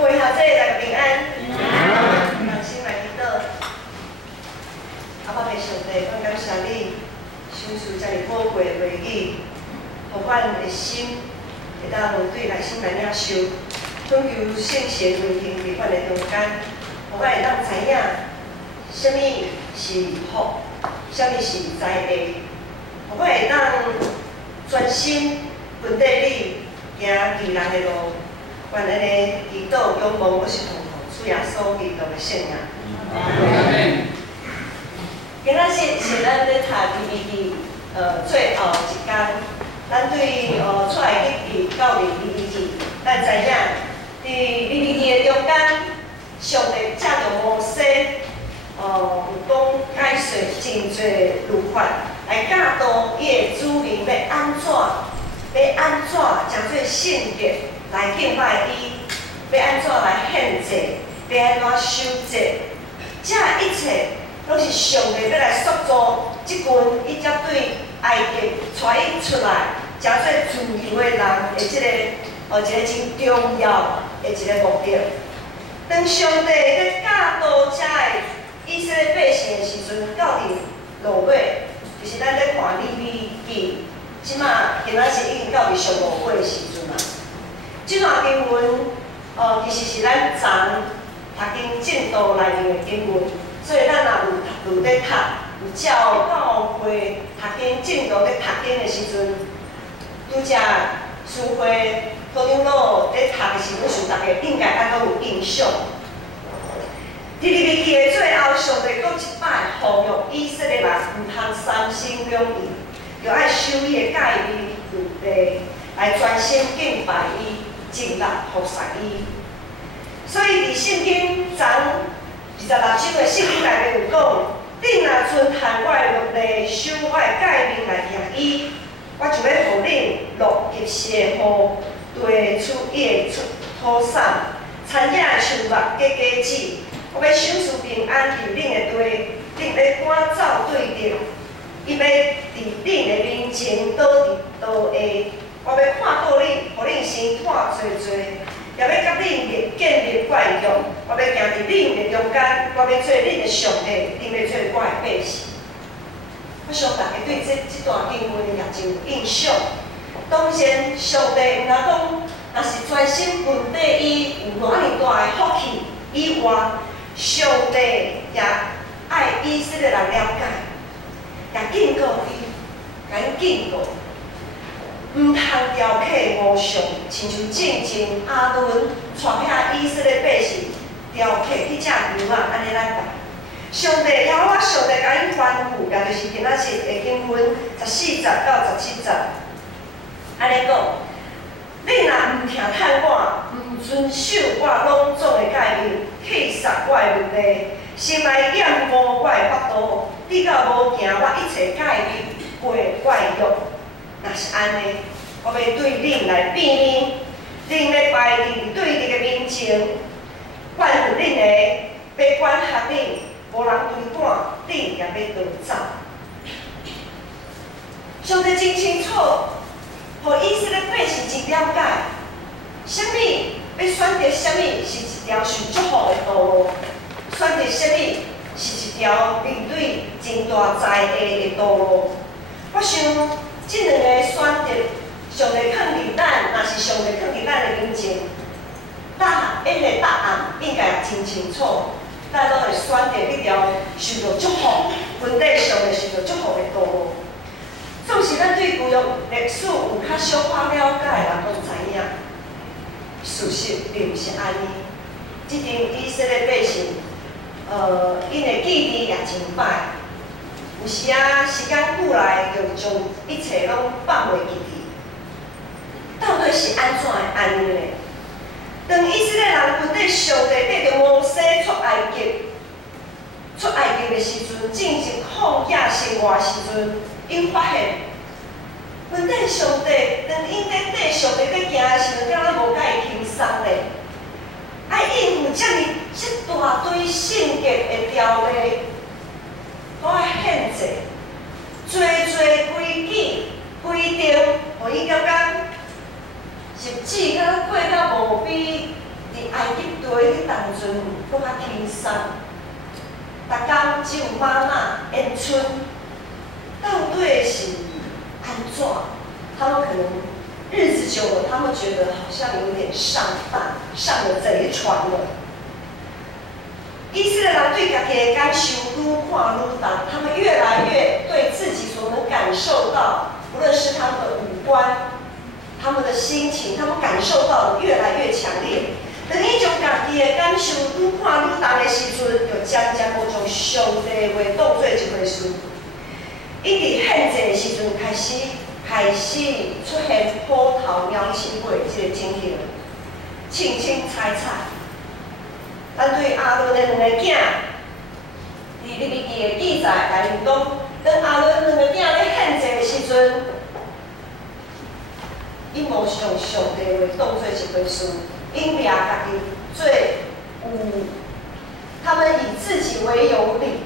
各位学姐大家平安，人生来祈祷。阿爸的上帝，我感谢你，享受遮尔宝贵的话语，互阮的心会当对内心来领受，恳求圣神运行伫阮的中间，互阮会当知影，什么是福，什么是灾祸，互阮会当专心跟缀你行奇人的路。 愿安尼祈祷仰望，我是同主耶稣基督的圣名。今仔日是咱咧读 DVD， 最后一天，咱对出来去教育 DVD， 咱知影，伫 DVD 的中间，上帝借着摩西，有讲解说真侪律法，来教导伊的子民要安怎诚做圣洁。 来敬拜伊，要安怎来献祭，要安怎守节，这一切拢是上帝要来塑造即群伊才对埃及带伊出来，诚做自由的人的即个一个真重要的一个目的。当上帝在教导遮的以色列百姓的时阵，到伫落尾，就是咱咧看利未记，即马今仔日已经到伫上5尾的时阵啦。 这段经文，其实是咱昨读经进度内面的经文，所以咱若有咧读，有照教会读经进度咧读经的时阵，拄则书会科长老咧读的时阵，是大家应该还阁有印象。伫利未记的最后，上帝搁一摆呼吁以色列人毋通三心两意，要爱守伊的诫命律例，来专心敬拜伊。 尽力服侍伊，所以伫圣经昨26章的圣经内面有讲：你若遵行我的律例，守我的诫命来行伊，我就要互恁落及时的雨，地出叶出土产，田野的树木结果子。我要赏赐平安伫恁的地，恁要赶走对敌，伊要伫恁的面前倒伫倒下。 我要看顾你，互恁生炭多多，也要甲恁建立怪用。我要行伫恁的中间，我要做恁的上帝，恁要做我的百姓。我想大家对这段经文也真有印象。当然，上帝毋但讲，若是专心跟缀伊有偌尔大的福气以外，上帝也爱以色列人了解，也警告伊，甲因警告。 毋通雕刻偶像，亲像进前亚伦带遐以色列百姓雕刻迄只牛仔，安尼来拜。上帝也我上帝甲因吩咐，也就是今仔日的经文14节到17节，安尼讲：你若毋听趁我，毋遵守我拢总的诫命，弃杀我的律例，心内厌恶我的法度，你到无行我一切诫命，背我的约。 若是安尼，我要对恁来变面，恁要排伫对立的面前，管护恁的，要管辖恁，无人追赶，恁也要逃走。上帝真清楚，互以色列百姓真了解，什么要选择什么是一条受祝福的道路，选择什么是一条面对真大灾祸的道路。我想。 这两个选择，上帝放伫咱，若是上帝放伫咱的面前，因的答案应该真清楚，咱拢会选择迄条受到祝福、本地上的受到祝福的道路。总是咱对旧约历史有较小可了解的人拢知影，事实并毋是安尼。即阵以色列百姓，因的记忆也真歹。 有时啊，时间久来，就将一切拢放袂记去。到底是安怎会安尼呢？当以色列人跟缀上帝缀着摩西出埃及的时阵，进入旷野生活的时阵，因发现，跟缀上帝，当因咧缀上帝咧行的时阵，敢若无甲伊轻松咧。爱应付这大堆圣洁的条例。 我爱献祭，规矩规定，互伊感觉日子甲过到无比伫埃及地迄当阵搁较轻松，逐工只有妈妈演出，到底是安怎？他们可能日子久了，他们觉得好像有点上当，上了贼船了。以色列人对家己的感受愈看愈重，他们越来越对自己所能感受到，不论是他们的五官、他们的心情，他们感受到的越来越强烈。当伊将家己的感受愈看愈重的时阵，就渐渐无将上帝话当做一回事。伊伫献祭的时阵开始出现虎头鸟鼠尾这个情形，清清彩彩。咱对阿伦的两个囝，伫利未记的记载内面讲，当阿伦两个囝咧献祭的时阵，伊无将上帝话当做一回事，因掠家己做有，他们以自己为有理，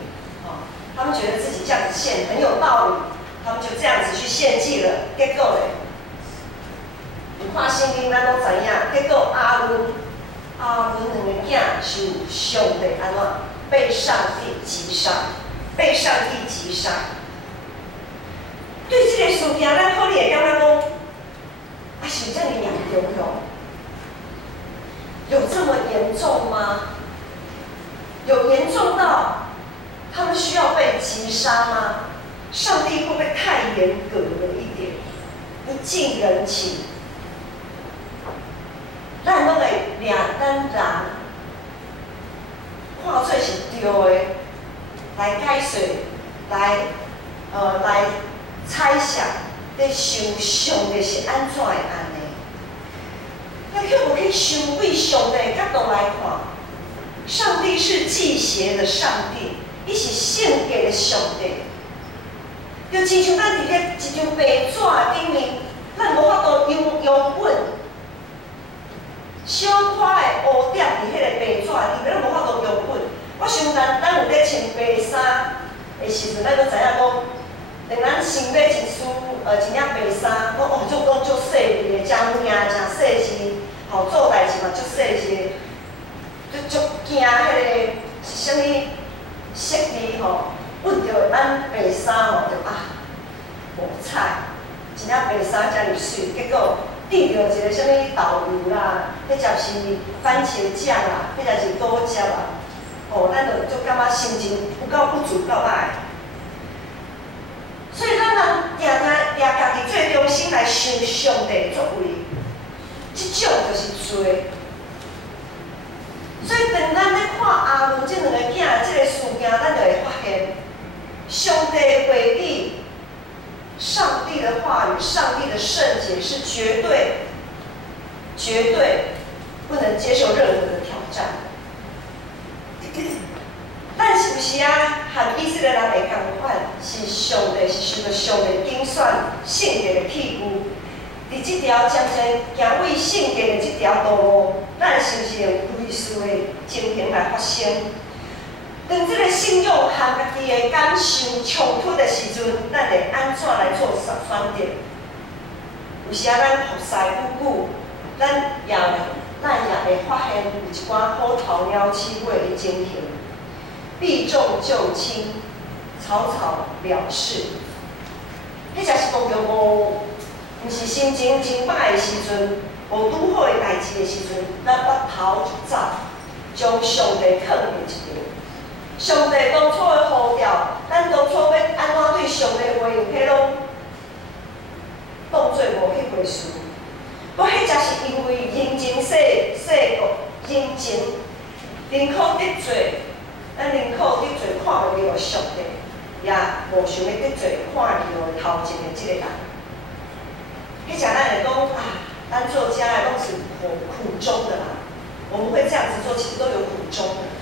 他们觉得自己这样子献很有道理，他们就这样子去献祭了。结果咧，有看圣经咱拢知影，结果阿伦两个囝是上帝安怎被上帝击杀，被上帝击杀。对这个事件，咱可能会感觉讲，啊，是有这么严重哦？有这么严重吗？有严重到他们需要被击杀吗？上帝会不会太严格了一点，不近人情？咱拢会掠咱人，看做是对的，来解说，来猜想，咧想上帝是安怎会安尼？咱去无去想为上帝的角度来看，上帝是祭邪的上帝，伊是圣洁的上帝。就亲像咱伫咧一张白纸顶面，咱无法度用本。小块的污点伫迄个白纸里面，咱无法度用本。我想咱有咧穿白衫的时阵，咱都知影讲，当咱身买一件白衫，讲足细腻的，真领真细致，做代志嘛足细致，足惊迄个是啥物色字闻到咱白衫就无彩，一领白衫遮尔水，结果。遇到一个什么导游啦，迄才是番茄酱啦，迄才是果汁啦，咱就感觉心情有够不足够歹。所以咱人掠家己最中心来想上帝作为，即种就是罪。所以当咱咧看阿伦这两个囝即个事件，咱就会发现，上帝的话语。上帝的话语，上帝的圣洁是绝对不能接受任何的挑战。但是有时和以色列人会共款，是上帝是受到上帝拣选圣洁的器具。伫这条渐渐行为圣洁的这条道路，咱是不是有类似的情形来发生？当这个信仰和家己的感受冲突的时阵，咱会安怎来做选择？有时咱服侍久久，咱也会发现有一寡虎头鸟鼠尾的情形，避重就轻，草草了事。迄才是讲着无，毋是心情真歹的时阵，无拄好的代志的时阵，咱拔头就走，将上帝放伫一边。上帝当初的呼召，咱当初要安怎对上帝话语，迄拢当作无迄回事。我迄才是因为人情世故，人情宁可得罪，咱宁可得罪看袂到上帝，也无想要得罪看到头前的即个人。迄才咱会讲咱做家的拢是苦衷的啦。我们会这样子做，其实都有苦衷的。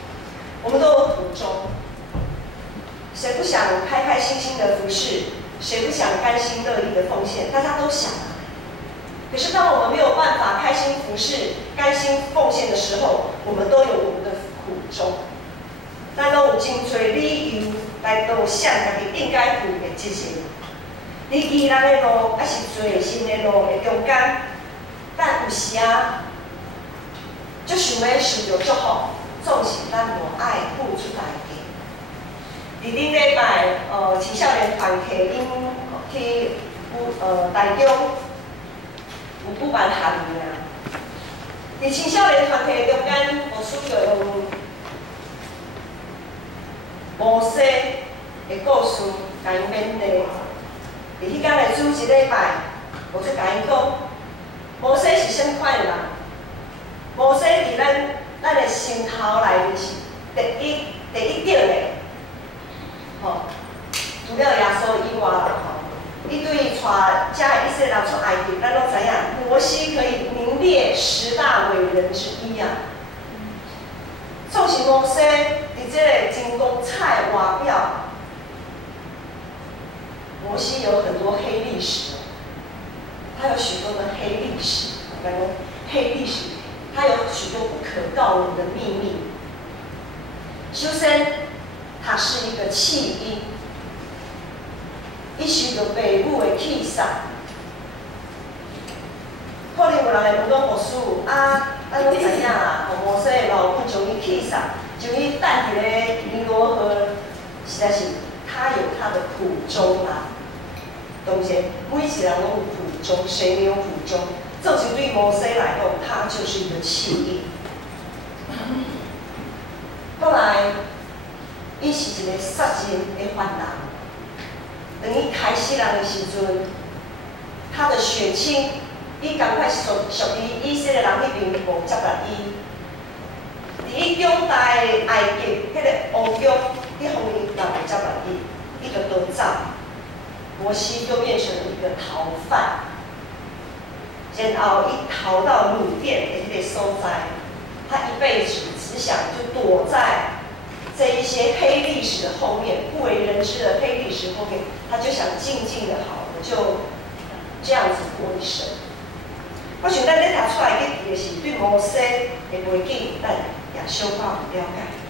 我们都有苦衷，谁不想开开心心的服侍？谁不想甘心乐意的奉献？大家都想啊。可是当我们没有办法开心服侍、甘心奉献的时候，我们都有我们的苦衷。咱都有真多理由来导向家己应该负的责任。你义人的路，还是罪神的路的中间，但有时就想要受到祝福，总是咱无爱付出代价。伫顶礼拜，青少年团体因去台中有举办夏令营。伫青少年团体中间，牧师就用摩西的故事，甲因勉励。伫迄天的主一礼拜，我就甲因讲，摩西是啥款的人？摩西伫咱的心头内面是第一等的，吼。除了耶稣以外啦，吼，伊对带遮的以色列人出埃及，咱拢知影，摩西可以名列10大伟人之一啊。总是摩西伫这个真光彩的外表，摩西有很多黑历史，他有许多的黑历史，讲黑历史，他有许多不可告人的秘密。首先，他是一个弃婴，伊受到父母的气杀。可能有人会问讲，牧师啊，咱拢知影啦，摩西的老母将伊气杀，将伊等伫咧尼罗河，实在是他有他的苦衷啦。当然，每一个人拢有苦衷，谁没有苦衷？就是对摩西来讲，他就是一个弃婴。后来，伊是一个杀人的犯人。等伊开始人的时阵，他的血亲，伊赶快属于以色列人迄边无接纳伊。伫伊长大的埃及迄个王宫，迄方面人无接纳伊，伊就逃走。摩西就变成了一个逃犯，然后一逃到米甸的迄个所在，他一辈子只想就躲在这一些黑历史的后面，不为人知的黑历史后面，他就想静静的好的就这样子过一生。我想咱咧读出来嘅字是对摩西的背景，咱也小可有了解。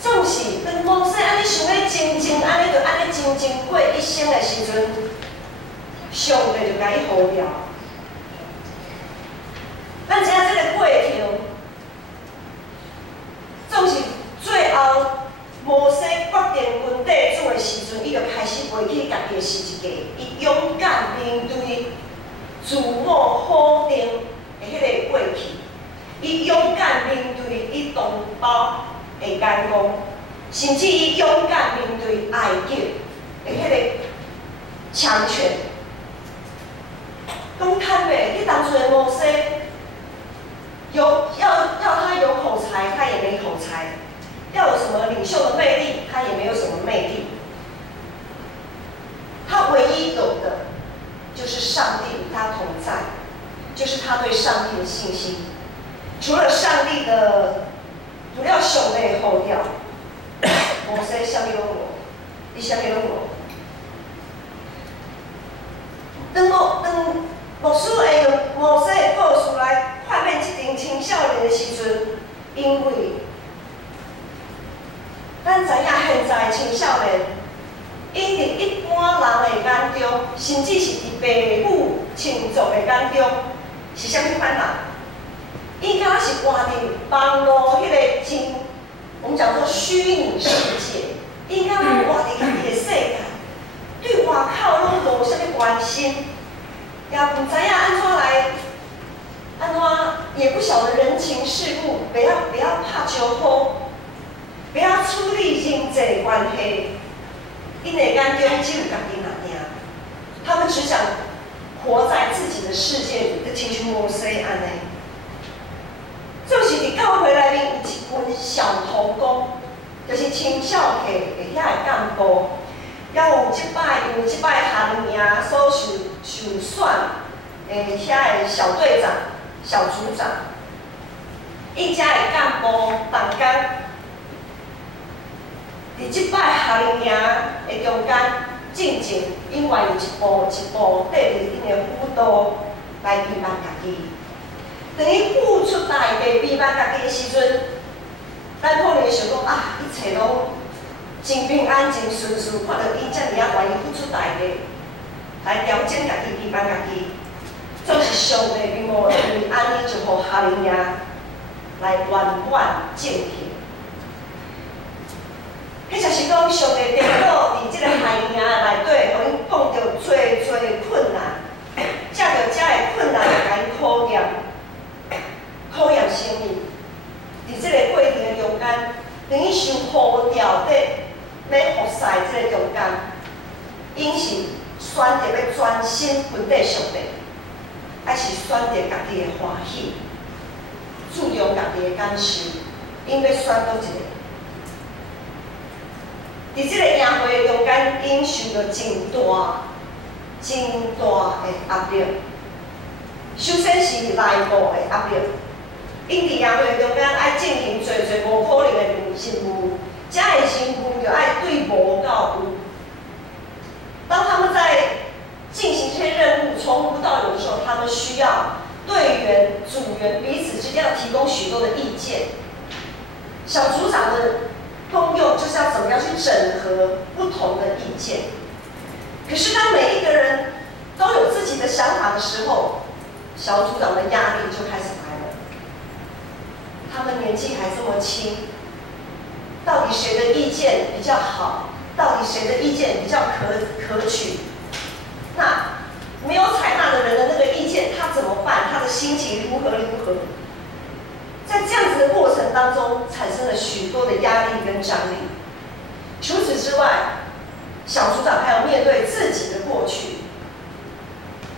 总是当摩西安尼想要真正安尼，就安尼真正过一生的时阵，上帝就甲伊护掉。咱知影这个过程，总是最后摩西决定军地主的时阵，伊就开始背起家己的事迹，伊勇敢面对自我否定的迄个过去，伊勇敢面对伊同胞的眼光，甚至伊勇敢面对埃及的迄个强权。讲坦白，迄当初的摩西，要他有口才，他也没口才；要有什么领袖的魅力，他也没有什么魅力。他唯一有的就是上帝与他同在，就是他对上帝的信心。除了上帝的，除了上帝的护照，摩西啥物拢无，伊啥物拢无。当牧师会用摩西的故事来看免这群青少年的时阵，因为咱知影现在的青少年，因伫一般人的眼中，甚至是伫父母亲族的眼中，是啥物款人？伊敢是活伫网络迄个真，我们讲说虚拟世界，伊敢活伫家己的世界，对外口拢无啥物关心。也不知影安怎来，安怎也不晓得人情世故，不要拍招呼，不要处理人际关系。因的眼中只有家己而尔，他们只想活在自己的世界里，就亲像摩西安尼。就是伫教会内面有一群小童工，就是青少客的遐个干部。也有即摆，因为即摆夏令营所受选遐个小队长、小组长，伊遮的干部同工，伫即摆夏令营的中间进前，因为有一步一步缀着因的辅导来批判家己，等于付出代价批判家己的时阵，咱可能会想讲啊，一切拢真平安、真顺遂，看到伊遮尔啊愿意付出代价来调整家己、批判家己，总是上帝并无因为安尼就互夏令营来圆满正行。迄就是讲，上帝电脑伫即个海营内底，互因碰到最困难，借着遮个困难来甲因考验生命。伫即个过程的中间，等于受呼召要服侍即个中间，因是选择要专心分地上帝，还是选择家己的欢喜，注重家己的感受，因要选倒一个？伫即个营会的中间，因受到真大的压力。首先是内部的压力，因伫营会中间爱进行侪无可能的任务，遮个任务就爱对无到有。当他们在进行这些任务从无到有的时候，他们需要队员、组员彼此之间要提供许多的意见。小组长的功用就是要怎么样去整合不同的意见。可是当每一个人都有自己的想法的时候，小组长的压力就开始来了。他们年纪还这么轻，到底谁的意见比较好？到底谁的意见比较可取？那没有采纳的人的那个意见，他怎么办？他的心情如何？在这样子的过程当中，产生了许多的压力跟张力。除此之外，小组长还要面对自己的过去。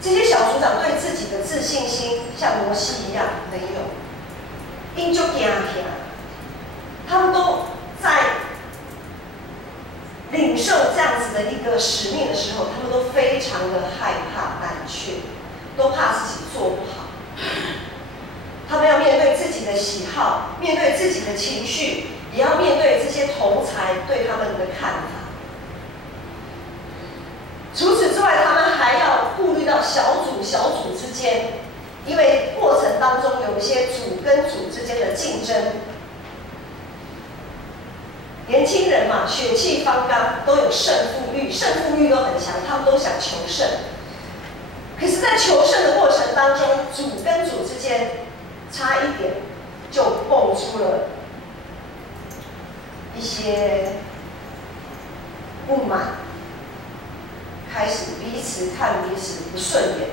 这些小组长对自己的自信心像摩西一样没有，因就惊，他们都在领受这样子的一个使命的时候，他们都非常的害怕、胆怯，都怕自己做不好。他们要面对自己的喜好，面对自己的情绪，也要面对这些同儕对他们的看法。除此之外，他们还要顾虑到小组之间，因为过程当中有一些组跟组之间的竞争。年轻人嘛，血气方刚，都有胜负欲都很强，他们都想求胜。可是，在求胜的过程当中，组跟组之间差一点就蹦出了一些不满，开始彼此看彼此不顺眼，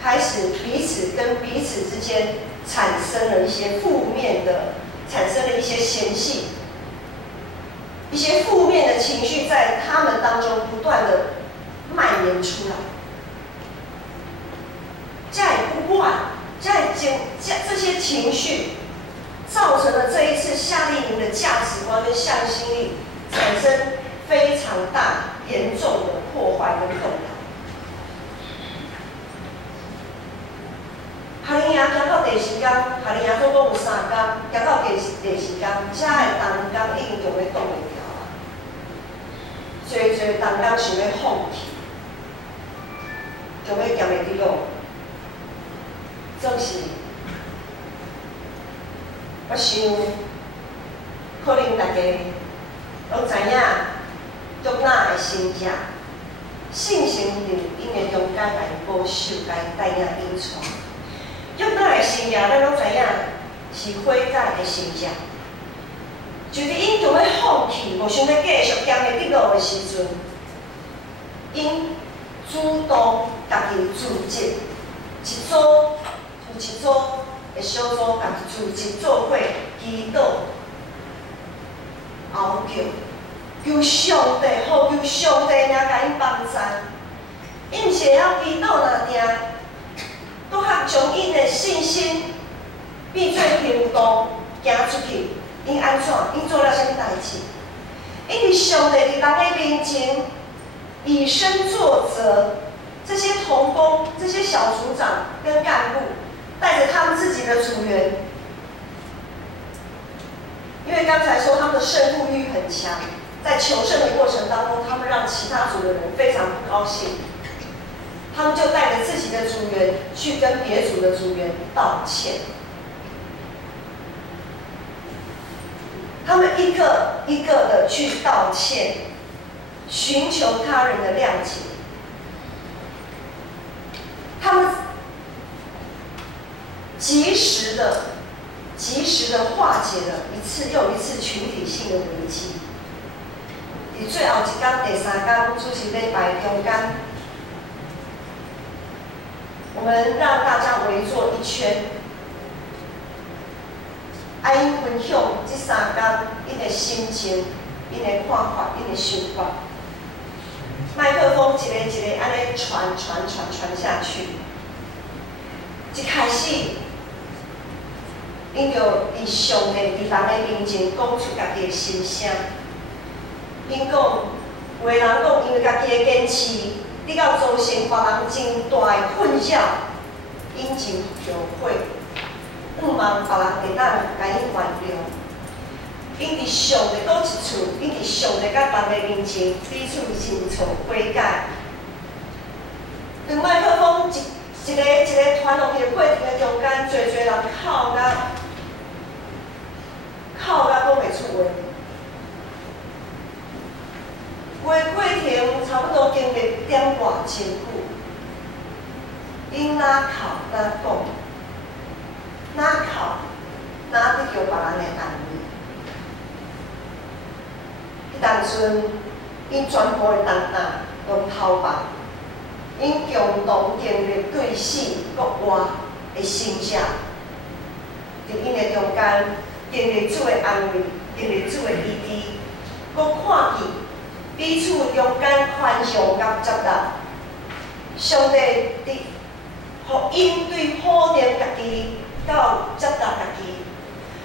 开始彼此跟彼此之间产生了一些负面的，产生了一些嫌隙。一些负面的情绪在他们当中不断的蔓延出来，这也不管，这些情绪造成了这一次夏令营的价值观跟向心力产生非常大、严重的破坏跟动摇。夏令营行到第4天，夏令营总共有3天，行到第4天，遮的同工已经就要冻袂掉啊！侪同工想要放弃，就要行袂伫路。总是，我想，可能大家拢知影，竹仔的心者，信心灵因的中间来保守，来带领引带。竹仔的心者，咱拢知影是火解的心者。就是因就要放弃，无想要继续行袂伫路的时阵，因主动家己组织一组的小组，家己组织做伙祈祷、哀求，求上帝好，求上帝领甲因帮助。因毋是会晓祈祷若定，拄较将因的信心变做行动，行出去。因安怎？因做了什么代志？因为上帝伫人的面前以身作则，这些同工、这些小组长跟干部，带着他们自己的组员，因为刚才说他们的胜负欲很强，在求胜的过程当中，他们让其他组的人非常不高兴，他们就带着自己的组员去跟别组的组员道歉。他们一个一个的去道歉，寻求他人的谅解。他们及时的及时的化解了一次又一次群体性的危机。伫最后一天、第3天，就是礼拜中间，我们让大家围坐一圈，因分享这3天因的心情、因的看法、因的想法。麦克风一个一个安尼传下去。一开始，因就伫上帝伫人的面前讲出家己的心声。因讲，有的人讲，因为家己的坚持，你到造成别人真大的困扰，因真后悔，盼望别人会当甲因原谅。因伫上帝倒一厝，因伫上帝甲人的面前彼此认错悔改。两麦克风一个传落去的过程的中间，侪人哭甲讲袂出话。话过程差不多经历点外真久，因哪哭哪讲，哪哭哪得到别人的安慰。迄当阵，因全部的重担拢头白，因共同经历对死国外的生者，伫因的中间经历主的安慰，经历主的医治，搁看见彼此中间宽容甲接纳。上帝伫互因对否定家己到接纳家己，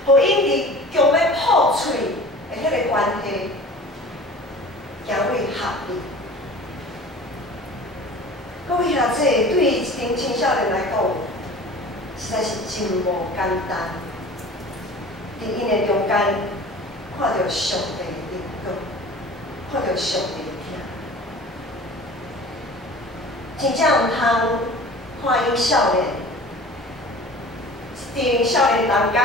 互因伫强要破碎的迄个关系。行为合理，各位兄弟，对一群青少年来讲，实在是真无简单。伫因的中间，看到上帝的灵光，看到上帝的疼，真正毋通看因少年，一群少年人间，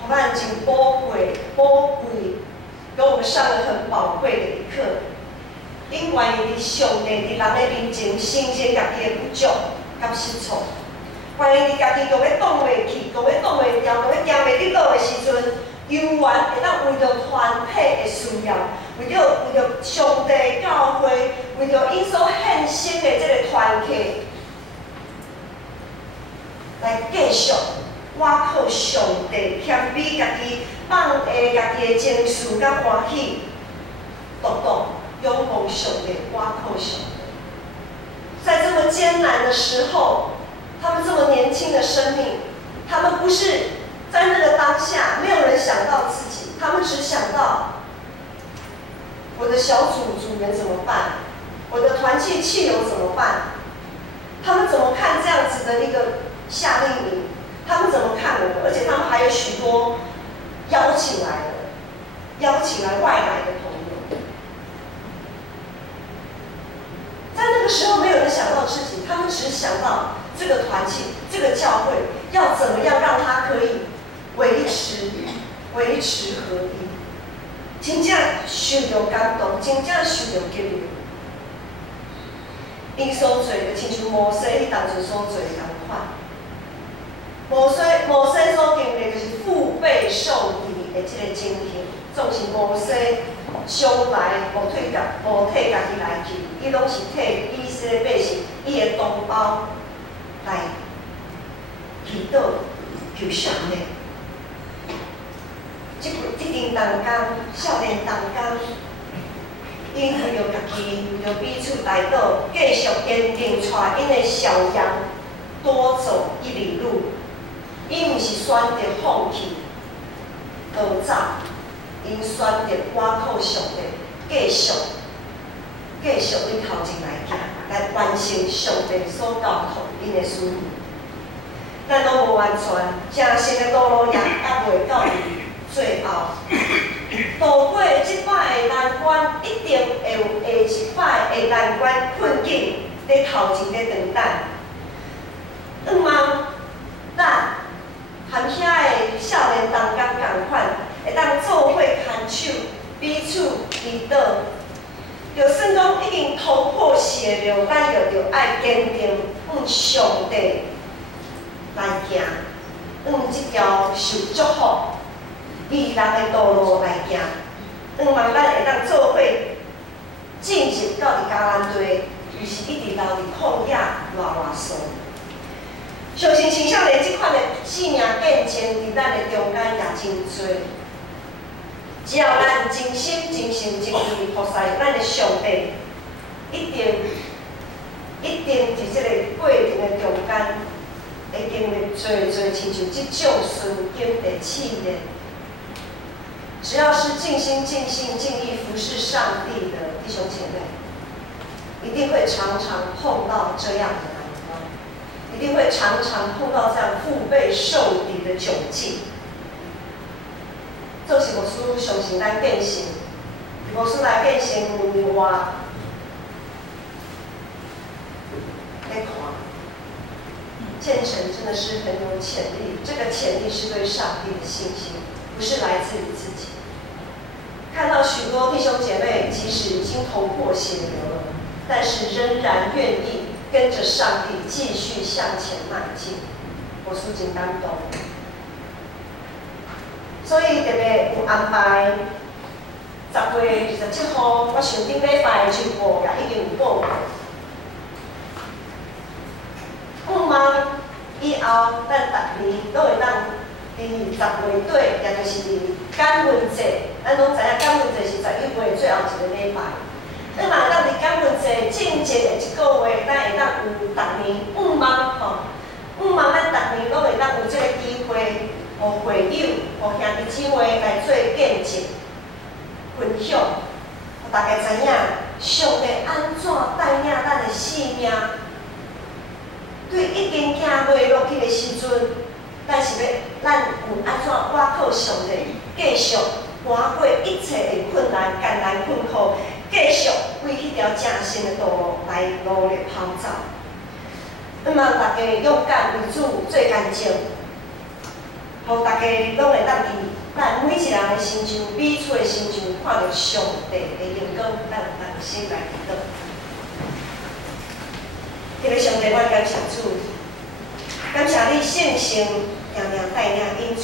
互咱真宝贵。给我们上了很宝贵的一课，因愿意伫上帝伫人的面前承认家己的不足甲失错，愿意伫家己强要挡袂去、强要挡袂牢、强要行袂得路的时阵，犹原会当为着团体的需要，为着上帝教会，为着因所献身的这个团体，来继续倚靠上帝，谦卑家己。放下家己的情绪甲欢喜，独拥抱上帝，倚靠上帝。在这么艰难的时候，他们这么年轻的生命，他们不是在那个当下，没有人想到自己，他们只想到我的小组员怎么办，我的团契契友怎么办，他们怎么看这样子的一个夏令营，他们怎么看我，而且他们还有许多。邀请来外来的朋友，在那个时候没有人想到自己，他们只想到这个团契、这个教会要怎么样让它可以维持合一。真正受到感动，真正受到激励。因所做的，亲像摩西伊当初所做的同款。摩西所经历就是腹背受敌的这个情形，总是摩西上来无替家己来救，伊拢是替以色列百姓、伊的同胞来祈祷求上帝。这阵同工，少年同工，因为着家己，为着彼此来祷，继续坚定带因的小羊多走1里路。因毋是选择放弃逃走，因选择倚靠上帝，继续为头前来行，来完成上帝所交托因的使命。咱拢无完全，正新的道路也未到最后，渡过即摆的难关，一定会有下一摆的难关困境在头前在等待。希望咱。含遐的少年同工同款，会当做伙牵手，彼此祈祷。就算讲已经头破血流，咱就爱坚定向上帝来行，往这条受祝福、美人的道路来行。望咱会当做伙进入到伫迦南地，于是一直留伫旷野偌数。相信像少年即款的生命见证，伫咱的中间也真多。只要咱真心、真心、真意服侍咱的上帝，一定伫即个过程的中间，会经历做亲像即种顺境的试炼。只要是尽心、尽性、尽力服侍上帝的弟兄姐妹，一定会常常碰到这样的难关，一定会常常碰到这样腹背受敌的窘境。这是牧师相信咱见证，牧师来见证有外来看，建成真的是很有潜力。这个潜力是对上帝的信心，不是来自于自己。看到许多弟兄姐妹，即使已经头破血流了，但是仍然愿意跟着上帝继续向前迈进，我是真感动。所以特别有安排10月27号，我上顶礼拜的直播也已经有报过。盼望以后咱逐年都会当伫10月底，也就是伫感恩节，咱拢知影感恩节是11月最后一个礼拜。咱嘛当伫感恩节正节的一个月，咱会当有逐年盼望盼望咱逐年拢会当有这个机会。互会友、互兄弟姊妹来做见证、分享，互大家知影上帝安怎带领咱的性命。对已经行袂落去的时阵，但是咱有安怎倚靠上帝，继续跨过一切的困难、艰难困苦，继续为迄条正信的道路来努力跑走。希望大家勇敢为主做见证。互大家拢会当伫咱每一人的身上、彼此的身上看到上帝的荣光，咱同心来祈祷。这个上帝，我感谢主，感谢你圣神常常带领引带，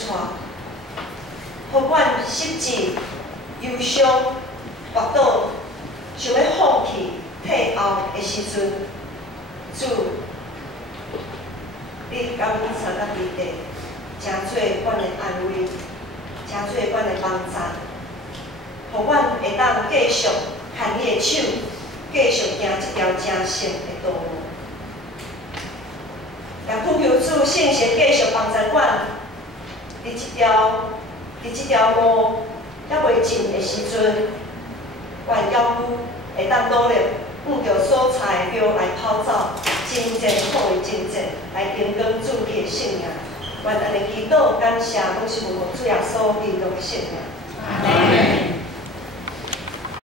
互阮失志、忧伤、跌倒，想要放弃、退后的时阵，主，你甲阮相甲伫地。真多阮的安慰，真多阮的帮助，互阮会当继续牵你的手，继续行这条正圣的道路。也恳求主圣神继续帮助阮，伫这条路还袂尽的时阵，阮腰骨会当努力按照所采的标来跑走，真正好的真正来荣光主你的圣名。愿安尼祈祷，感谢，拢是奉主耶稣基督的圣名。